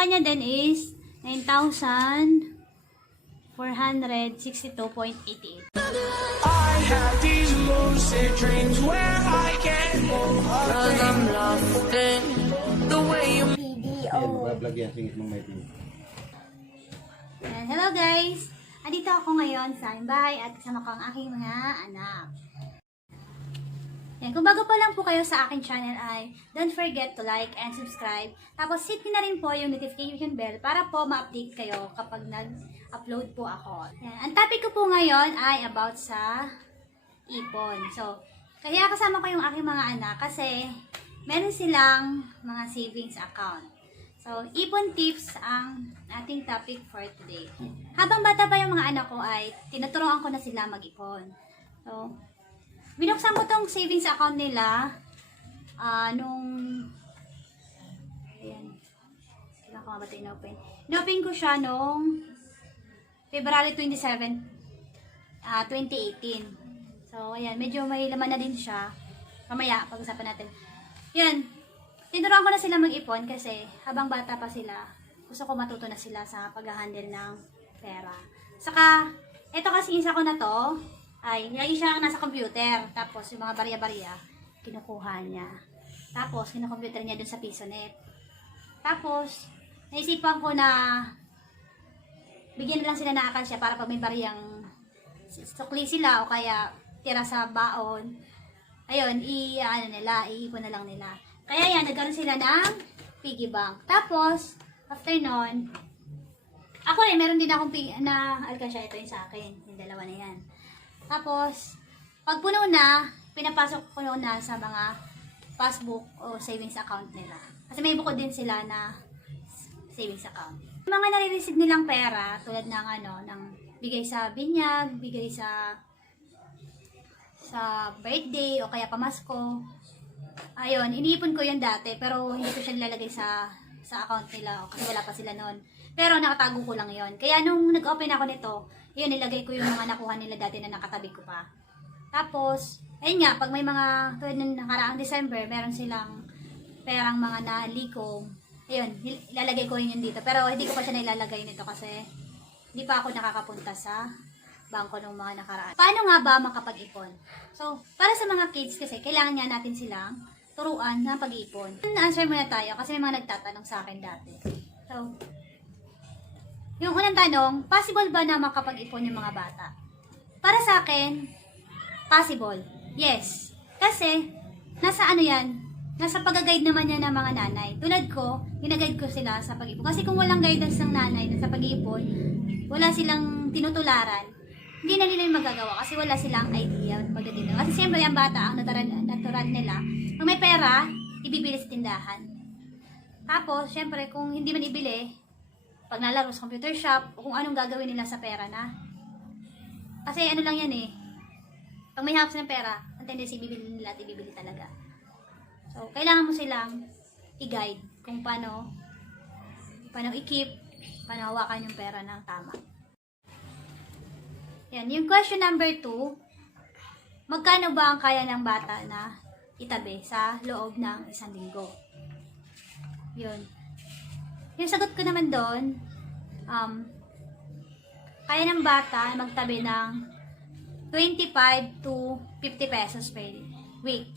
kanya din is 9,462.88. I have these lucid dreams where I can't move. 'Cause I'm lost in the way you Vlog yan, singit mong may pin. Ayan, hello guys! Andito ako ngayon sa aming bahay at kasama ko ang aking mga anak. Ayan, kung bago pa lang po kayo sa aking channel ay don't forget to like and subscribe. Tapos hit na rin po yung notification bell para po ma-update kayo kapag nag-upload po ako. Ayan, ang topic ko po ngayon ay about sa ipon. So, kaya kasama ko yung aking mga anak kasi meron silang mga savings account. So, ipon tips ang ating topic for today. Habang bata pa yung mga anak ko ay tinuturuan ko na sila mag-ipon. So, binuksan ko tong savings account nila ayan, kailan ko nga ba ito inopen? Inopen ko siya nung February 27, 2018. So, ayan, medyo may laman na din siya. Mamaya, pag-usapan natin. Yan, tinuruan ko na sila mag-ipon kasi habang bata pa sila, gusto ko matuto na sila sa pag-handle ng pera. Saka, ito kasi isa ko na to, ay lagi siya nasa computer. Tapos, yung mga barya-barya, kinukuha niya. Tapos, kinukomputer niya dun sa PisoNet. Tapos, naisipan ko na bigyan na lang sila na akal siya para pag may bariyang sukli sila o kaya tira sa baon, ayun, iipon na lang nila. Kaya yan, nagkaroon sila ng piggy bank. Tapos, after nun, ako rin, meron din akong alkansya. Ito yung sa akin. Yung dalawa na yan. Tapos, pag puno na, pinapasok ko na sa mga passbook o savings account nila. Kasi may bukod din sila na savings account. Yung mga nare-receive nilang pera, tulad ng ng bigay sa binyag, bigay sa birthday o kaya pamasko. Ayun, iniipon ko yun dati pero hindi ko siya nilalagay sa account nila kasi wala pa sila noon. Pero nakatago ko lang yon. Kaya nung nag-open ako nito, yun, nilagay ko yung mga nakuha nila dati na nakatabi ko pa. Tapos, ayun nga, pag may mga, tulad ng nakaraang December, meron silang perang mga nalikom. Ayun, ilalagay ko yun dito. Pero hindi ko pa siya nilalagay nito kasi hindi pa ako nakakapunta sa bangko ng mga nakaraan. Paano nga ba makapag-ipon? So, para sa mga kids kasi, kailangan nga natin silang turuan na pag-ipon. Answer muna tayo kasi may mga nagtatanong sa akin dati. So, yung unang tanong, possible ba na makapag-ipon yung mga bata? Para sa akin, possible. Yes. Kasi, nasa nasa pag-guide naman niya ng mga nanay. Tulad ko, ginaguide ko sila sa pag-ipon. Kasi kung walang guidance ng nanay sa pag-ipon, wala silang tinutularan, hindi na nila yung magagawa kasi wala silang idea pagdating. Kasi siyempre yung bata, ang natural nila, kung may pera, ibibili sa tindahan. Tapos, siyempre, kung hindi man ibili, pag nalaro sa computer shop, o kung anong gagawin nila sa pera na. Kasi ano lang yan eh, pag may hawak silang pera, ang tendency bibili nila at ibibili talaga. So, kailangan mo silang i-guide kung paano i-keep, paano hawakan yung pera ng tama. Yan, yung question number 2, magkano ba ang kaya ng bata na itabi sa loob ng 1 linggo? Yun. Yung sagot ko naman doon, kaya ng bata magtabi ng 25 to 50 pesos per week.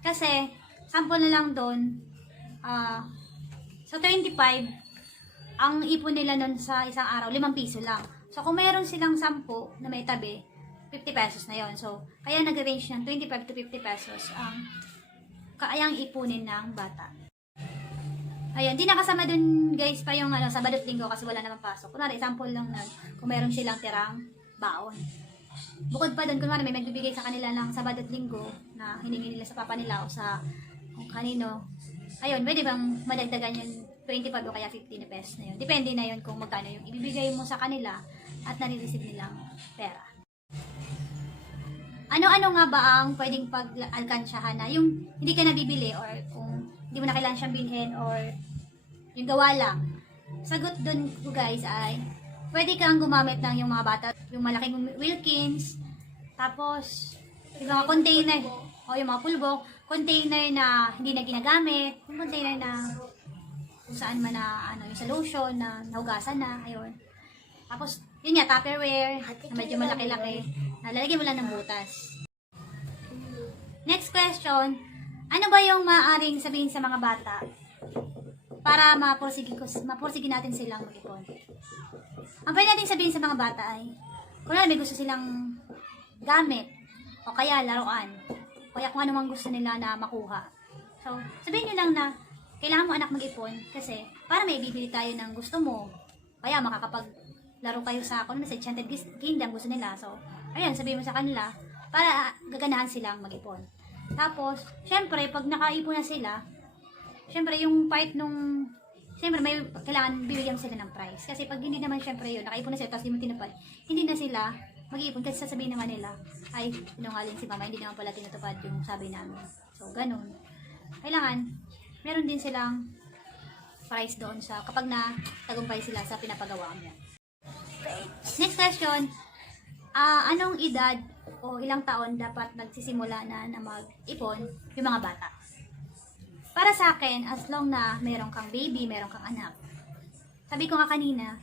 Kasi, sample na lang doon, sa 25, ang ipon nila nun sa isang araw, 5 piso lang. So, kung mayroon silang 10 na may tabi, 50 pesos na yon. So, kaya nag-range ng 25 to 50 pesos ang kayang ipunin ng bata. Ayun, di nakasama dun guys pa yung Sabado at Linggo kasi wala namang pasok. Kunwari, example lang nun, kung mayroon silang tirang baon. Bukod pa dun, kunwari may magbibigay sa kanila ng Sabado at Linggo na hiningi nila sa papa nila o sa kung kanino. Ayun, pwede bang madagdagan yung 25 o kaya 50 na pesos na yun. Depende na yun kung magkano yung ibibigay mo sa kanila at nare-receive nilang pera. Ano-ano nga ba ang pwedeng pag-alkansyahan na yung hindi ka nabibili or kung hindi mo na kailangan siyang bilhin or yung gawa lang? Sagot dun ko guys ay pwede kang gumamit ng yung mga bata, yung malaking Wilkins, tapos yung mga container o yung mga pulbok, container na hindi na ginagamit, yung container na kung saan man na, ano, yung sa lotion na nahugasan na, ayun. Tapos, yun nga, Tupperware, na medyo malaki-laki, nalalagyan mo lang ng butas. Next question, ano ba yung maaaring sabihin sa mga bata para mapursigin natin silang mag-ipon? Ang pwede natin sabihin sa mga bata ay, kung may gusto silang gamit, o kaya laruan, o kaya kung ano mang gusto nila na makuha. So, sabihin nyo lang na, kailangan mo anak mag-ipon kasi para may bibili tayo ng gusto mo. Kaya makakapaglaro kayo sa Enchanted Kingdom, gusto nila. So, ayun, sabihin mo sa kanila para gaganahan silang mag-ipon. Tapos, syempre, pag nakaipon na sila, syempre, yung part nung, syempre, may kailangan bibigyan mo sila ng price. Kasi pag hindi naman, syempre, yun, nakaipon na sila, tapos di mo tinupad, hindi na sila mag-iipon kasi sasabihin naman nila, ay, sinungaling si mama, hindi naman pala tinutupad yung sabi namin. So, ganun. Kailangan, meron din silang price doon sa kapag na tagumpay sila sa pinapagawa mo. Next question, anong edad o ilang taon dapat nagsisimula na mag-ipon yung mga bata? Para sa akin, as long na meron kang baby, meron kang anak. Sabi ko nga kanina,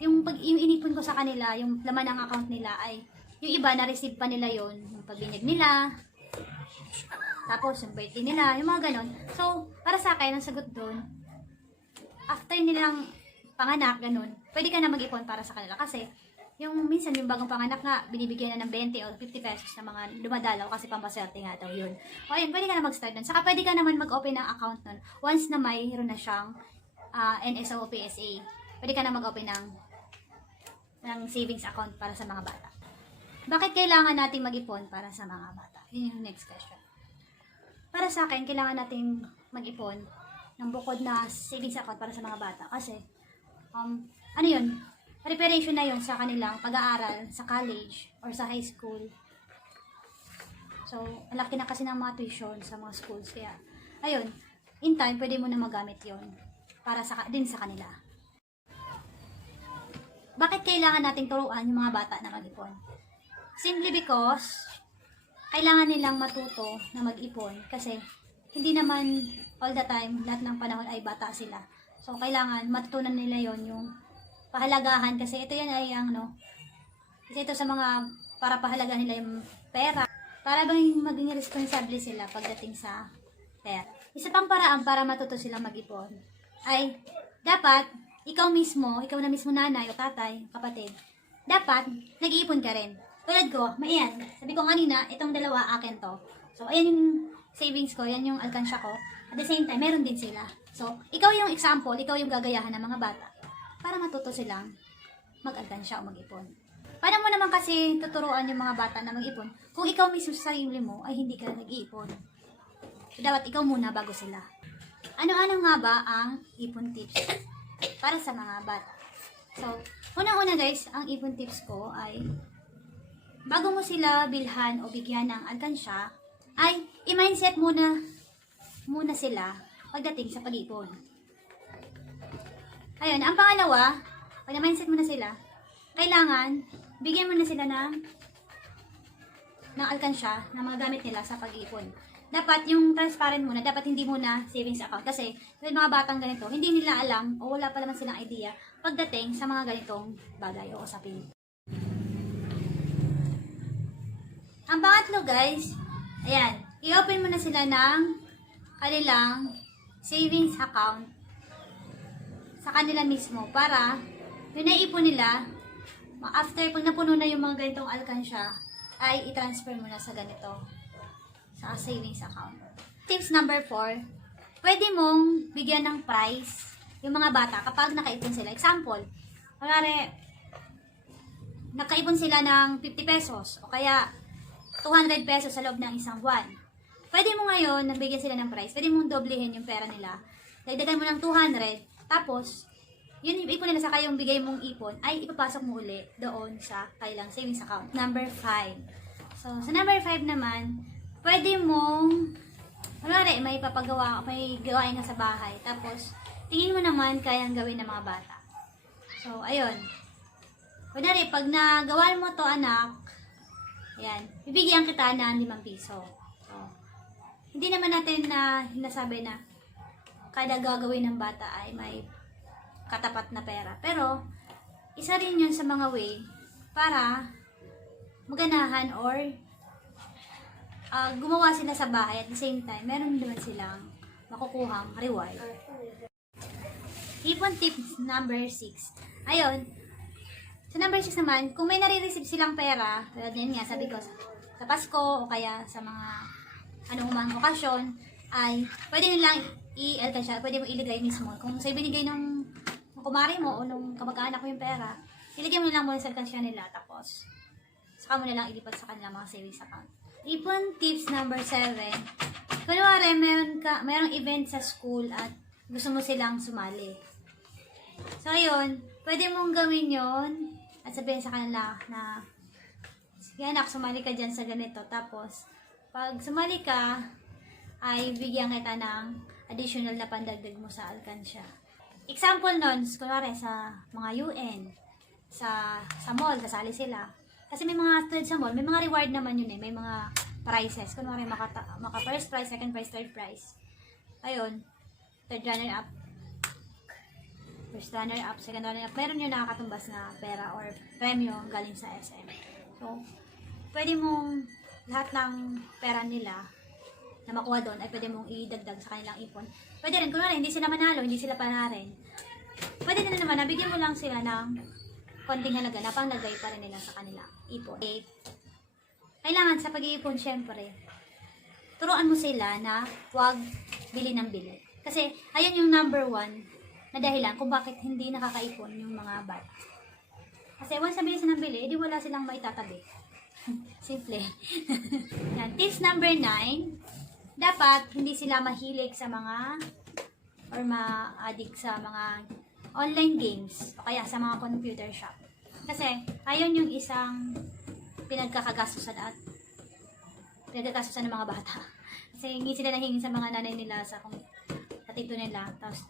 yung inipon ko sa kanila, yung laman ng account nila ay, yung iba na-receive pa nila yon, yung pagbinyag nila, tapos yung birthday nila, yung mga ganon. So, para sa akin, ang sagot doon, after nilang panganak, ganon, pwede ka na mag-ipon para sa kanila. Kasi, yung minsan yung bagong panganak nga, binibigyan na ng 20 o 50 pesos na mga dumadalaw kasi pampaswerte nga daw yun. O yun, pwede ka na mag-start doon. Saka pwede ka naman mag-open ng account nun once na mayroon na siyang NSO o PSA. Pwede ka na mag-open ng savings account para sa mga bata. Bakit kailangan natin mag-ipon para sa mga bata? Yun yung next question. Para sa akin, kailangan natin mag-ipon ng bukod na savings account para sa mga bata. Kasi, ano yun? Preparation na yun sa kanilang pag-aaral sa college or sa high school. So, malaki na kasi ng mga tuition sa mga schools. Kaya, ayun, in time, pwede mo na magamit yun para din sa kanila. Bakit kailangan nating turuan yung mga bata na mag-ipon? Simply because, kailangan nilang matuto na mag-ipon kasi hindi naman all the time, lahat ng panahon ay bata sila. So, kailangan matutunan nila yon yung pahalagahan kasi ito yan ay kasi ito sa mga para pahalagahan nila yung pera. Para bang maging responsable sila pagdating sa pera. Isa pang paraan para matuto silang mag-ipon ay dapat ikaw na mismo nanay o tatay, kapatid, dapat nag-iipon ka rin. Tulad ko, maiyan. Sabi ko kanina, itong dalawa akin to. So, ayan yung savings ko, yan yung alkansya ko. At the same time, meron din sila. So, ikaw yung example, ikaw yung gagayahan ng mga bata para matuto silang mag-alkansya o mag-ipon. Paano mo naman kasi tuturuan yung mga bata na mag-ipon kung ikaw mismo sa sarili mo ay hindi ka nag-iipon? So, dapat ikaw muna bago sila. Ano-ano nga ba ang ipon tips para sa mga bata? So, unang-una guys, ang ipon tips ko ay bago mo sila bilhan o bigyan ng alkansya, ay i-mindset muna sila pagdating sa pag-ipon. Ayun, ang pangalawa, pag na-mindset mo na sila, kailangan bigyan mo na sila ng alkansya ng mga gamit nila sa pag-ipon. Dapat yung transparent muna, dapat hindi muna savings account. Kasi yung mga batang ganito, hindi nila alam o wala pa naman silang idea pagdating sa mga ganitong bagay o usapin. Ang pangatlo guys, ayan, i-open mo na sila ng kanilang savings account sa kanila mismo para yung naipon nila, after pag napuno na yung mga ganitong alkansya, ay i-transfer mo na sa ganito, sa savings account. Tips number 4, pwede mong bigyan ng price yung mga bata kapag nakaipon sila. Example, kunwari, nakaipon sila ng 50 pesos o kaya 200 pesos sa loob ng isang buwan. Pwede mo ngayon, nabigyan sila ng price, pwede mong doblehin yung pera nila. Dagdagan mo ng 200, tapos, yun yung ipon nila sa kayong bigay mong ipon, ay ipapasok mo uli doon sa kailang savings account. Number 5. So, sa number 5 naman, pwede mong, kunwari, may gawain ka sa bahay, tapos, tingin mo naman kayang gawin ng mga bata. So, ayun. Kunwari, pag nagawa mo to anak, ayan, bibigyan kita ng 5 piso. So, hindi naman natin na hinasabi na kada gagawin ng bata ay may katapat na pera. Pero, isa rin yun sa mga way para maganahan or gumawa sila sa bahay at the same time, meron naman silang makukuhang reward. Ipon tips number 6. Ayun, sa number 6 naman, kung may nare-receive silang pera, tulad yan nga, sabi ko, sa Pasko o kaya sa mga anumang okasyon, ay pwede nilang i-alkansya, pwede mo iligay mismo. Kung sa'yo binigay nung kumari mo o nung kamag-anak mo yung pera, iligay mo lang muna sa alkansya nila, tapos saka mo na lang ilipat sa kanila mga savings account. Ipon tips number 7. Kunwari, mayroong event sa school at gusto mo silang sumali. So, ayun, pwede mong gawin yon at sabihin sa kanila na, sige anak, sumali ka dyan sa ganito. Tapos, pag sumali ka, ay bigyan kita ng additional na pandagdag mo sa alkansya. Example nun, kunwari sa mga UN, sa mall, kasali sila. Kasi may mga tulad sa mall, may mga reward naman yun eh. May mga prizes. Kunwari, maka first prize, second prize, third prize. Ayun, third runner up. First runner up, second runner up. Meron yung nakakatumbas na pera or premyo galing sa SM. So, pwede mong lahat ng pera nila na makuha doon ay pwede mong idagdag sa kanilang ipon. Pwede rin, kunwari, hindi sila manalo, hindi sila panarin. Pwede na naman, nabigyan mo lang sila ng konting halaga na panglagay pa rin nila sa kanilang ipon. Okay. Kailangan sa pag-iipon, syempre, turuan mo sila na huwag bili ng bili. Kasi, ayun yung number 1 na dahilan kung bakit hindi nakakaipon yung mga bata. Kasi once nabili sila ng bili, edi wala silang maitatabi. Simple. Yan. Tips number 9, dapat hindi sila mahilig sa mga or ma-addict sa mga online games o kaya sa mga computer shop. Kasi ayun yung isang pinagkakagastusan ng mga bata. Kasi hindi sila nahingi sa mga nanay nila sa tito nila. Tapos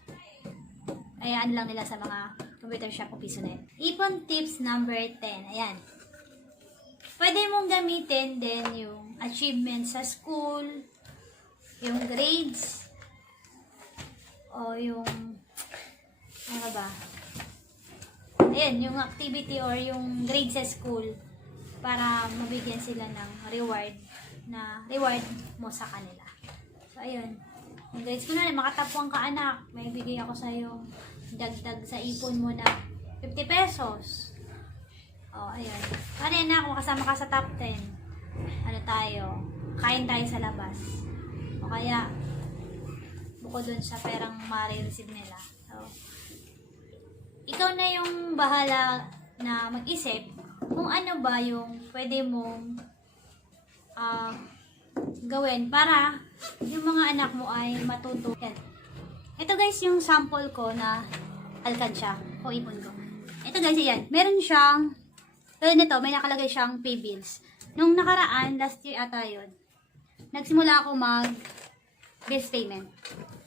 ayaan lang nila sa mga computer shop o piso net. Ipon tips number 10. Ayan. Pwede mong gamitin din yung achievements sa school, yung grades, o yung, ano ba? Ayan, yung activity or yung grades sa school para mabigyan sila ng reward mo sa kanila. So, ayun. Yung grades ko na, makatapwang ka anak, may bigay ako sa yung dagdag sa ipon mo na 50 pesos. Oh, ayun. Ano yan na, kung kasama ka sa top 10, ano tayo, kain tayo sa labas. O kaya, bukod dun sa perang ma-receive nila. So, ikaw na yung bahala na mag-isip kung ano ba yung pwede mong gawin para yung mga anak mo ay matuto. Yan. Ito guys yung sample ko na alkansya o ipon ko. Ito guys, yan. Meron siyang, tulad nito, may nakalagay siyang pay bills. Nung nakaraan, last year ata yun, nagsimula ako mag bills payment.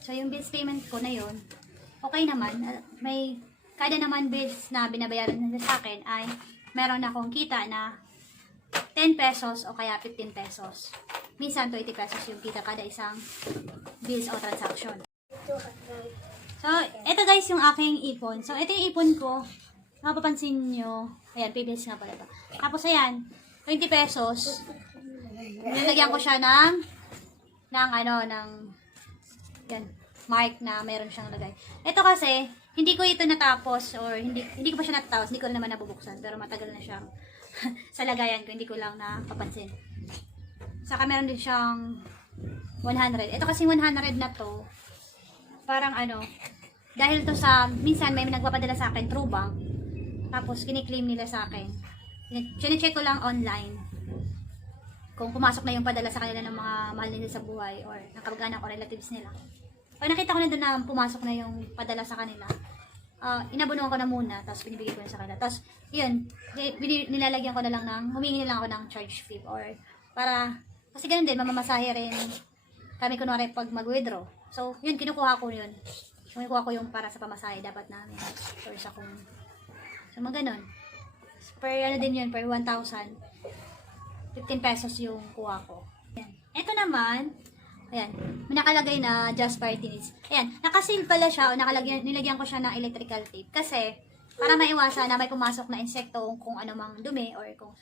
So, yung bills payment ko na yun, okay naman. May, kada naman bills na binabayaran nila sa akin ay meron akong kita na 10 pesos o kaya 15 pesos. Minsan, 20 pesos yung kita kada isang bills o transaction. So, ito guys yung aking ipon. So, ito yung ipon ko. Mapapansin nyo. Ayan, pay bills nga pala ito. Tapos, ayan, 20 pesos. Nilagyan ko siya ng yan, mark na meron siyang lagay. Ito kasi, hindi ko ito natapos or hindi ko pa siya natatapos, hindi ko naman nabubuksan, pero matagal na siyang sa lagayan ko, hindi ko lang napapansin. Saka meron din siyang 100. Ito kasi 100 na to, parang dahil to sa, minsan may nagpapadala sa akin through bank, tapos kiniklaim nila sa akin. Chine-check ko lang online kung pumasok na yung padala sa kanila ng mga mahal nila sa buhay or ng kamag-anak o relatives nila. Pag nakita ko na doon na pumasok na yung padala sa kanila, inabunuan ko na muna, tapos binibigay ko na sa kanila. Tapos, yun, nilalagyan ko na lang humingi na lang ako ng charge fee or para, kasi ganun din, mamamasahe rin kami kunwari pag mag-withdraw. So, yun, kinukuha ko yun. Kinukuha ko yung para sa pamasahe dapat namin. Or sa kung, so mga ganun. Per din yun, per 1,000. 15 pesos yung kuha ko. Yan. Ito naman, Ayan. May nakalagay na just party needs. Ayan. Nakasil pala siya o nilagyan ko siya ng electrical tape. Kasi, para maiwasan na may pumasok na insekto kung ano mang dumi or kung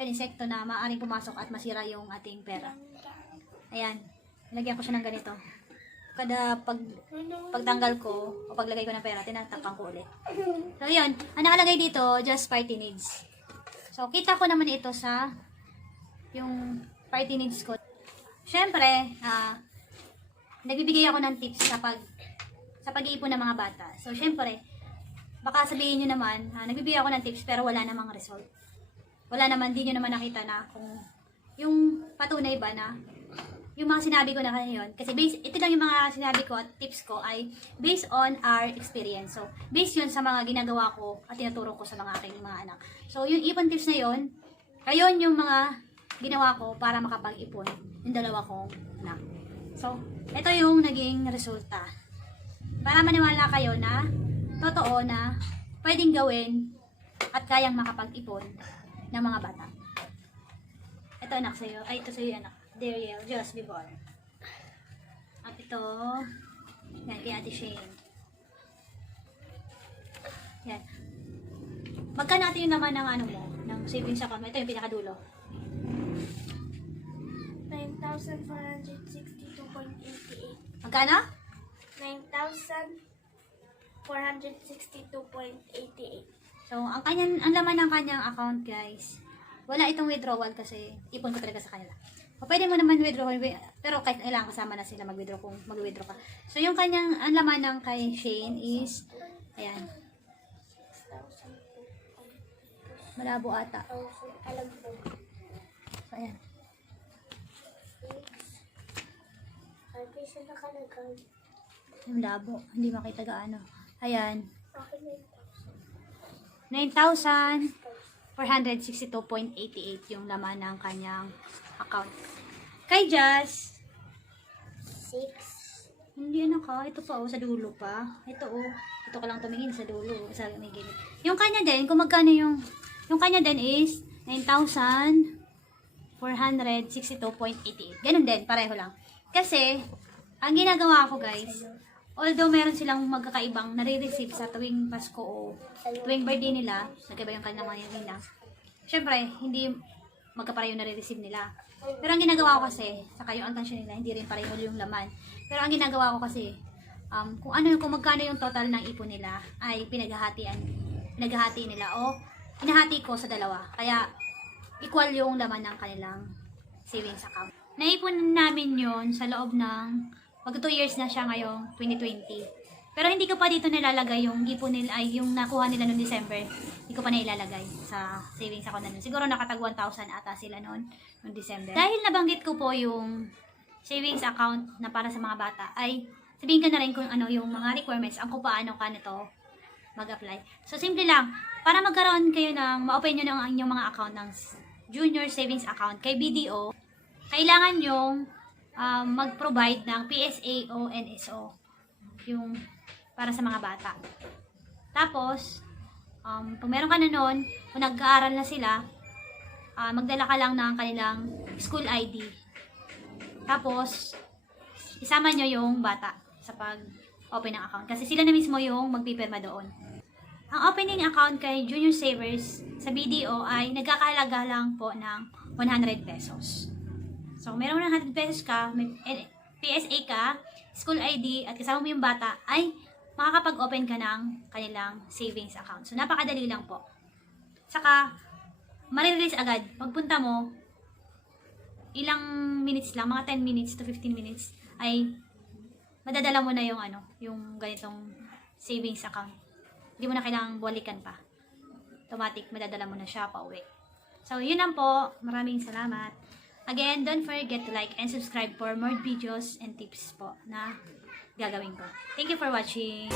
insekto na maaaring pumasok at masira yung ating pera. Ayan. Nilagyan ko siya ng ganito. Kada pagtanggal ko o paglagay ko ng pera, tinatapang ko ulit. So, yun. Ang nakalagay dito, just party needs. So, kita ko naman ito sa yung party needs ko. Siyempre, nagbibigay ako ng tips sa pag-iipon ng mga bata. So, siyempre, baka sabihin nyo naman, nagbibigay ako ng tips pero wala namang result. Wala naman, di nyo naman nakita na kung yung patunay ba na yung mga sinabi ko na ngayon. Kasi ito lang yung mga sinabi ko at tips ko ay based on our experience. So, based yun sa mga ginagawa ko at tinuturo ko sa mga aking mga anak. So, yung ipon tips na yun, ayun yung mga ginawa ko para makapag-ipon yung dalawa kong anak. So, ito yung naging resulta. Para maniwala kayo na totoo na pwedeng gawin at kayang makapag-ipon ng mga bata. Ito anak sa'yo. Ay, ito sa'yo anak. Daryl, just before. At ito, yan, kay Ate Shane. Yan. Magkano natin yung naman ng ano mo, ng savings account mo. Ito yung pinakadulo. 9,462.88. Magkano? 9,462.88. So, ang laman ng kanyang account, guys, wala itong withdrawal kasi ipon ko talaga sa kanila. O, pwede mo naman withdraw, pero kahit kailangan kasama na sila mag-withdraw kung mag-withdraw ka. So, yung kanyang, ang laman ng kay Shane is, ayan, malabo ata. Alam ko. So, ayan. Ay, peso nakalagay. Yung labo, hindi makita gaano. Ayan, Akin na 9,462.88 yung laman ng kanyang account. Kay Jazz, 6. hindi ano ka, ito pa sa dulo pa. Ito ito ka lang tumingin sa dulo, sa may gilid. Yung kanya din, kung magkano yung kanya din is 9,462.88. Ganun din, pareho lang. Kasi, ang ginagawa ko guys, although meron silang magkakaibang nare-receive sa tuwing Pasko o tuwing birthday nila, nagkaiba yung kanilang mga ninang. Syempre, hindi magkapareho nare-receive nila. Pero ang ginagawa ko kasi, saka yung attention nila, hindi rin pareho yung laman. Pero ang ginagawa ko kasi, kung magkano yung total ng ipon nila, ay pinaghahati nila o hinahati ko sa dalawa. Kaya, equal yung laman ng kanilang savings account. Naipon namin yon sa loob ng mag 2 years na siya ngayong 2020. Pero hindi ko pa dito nilalagay yung ipon nila, ay yung nakuha nila noong December. Hindi ko pa na ilalagay sa savings account na nun. Siguro nakatag 1,000 ata sila noong December. Dahil nabanggit ko po yung savings account na para sa mga bata, ay sabihin ko na rin kung ano yung mga requirements, ang kung paano ka na to mag-apply. So, simple lang. Para magkaroon kayo ng, ma-open nyo ng inyong mga account ng junior savings account kay BDO, kailangan yung mag-provide ng PSA o NSO yung para sa mga bata. Tapos, kung meron ka na nun, kung nag-aaral na sila, magdala ka lang ng kanilang school ID. Tapos, isama nyo yung bata sa pag-open ng account. Kasi sila na mismo yung magpipirma doon. Ang opening account kay Junior Savers sa BDO ay nagkakahalaga lang po ng 100 pesos. So, meron 100 pesos ka, may PSA ka, school ID, at kasama mo yung bata, ay makakapag-open ka ng kanilang savings account. So, napakadali lang po. Saka, marirelease agad. Pagpunta mo, ilang minutes lang, mga 10 minutes to 15 minutes, ay madadala mo na yung yung ganitong savings account. Hindi mo na kailangang balikan pa. Automatic, madadala mo na siya pa uwi. So, yun lang po. Maraming salamat. Again, don't forget to like and subscribe for more videos and tips po na gagawin ko. Thank you for watching.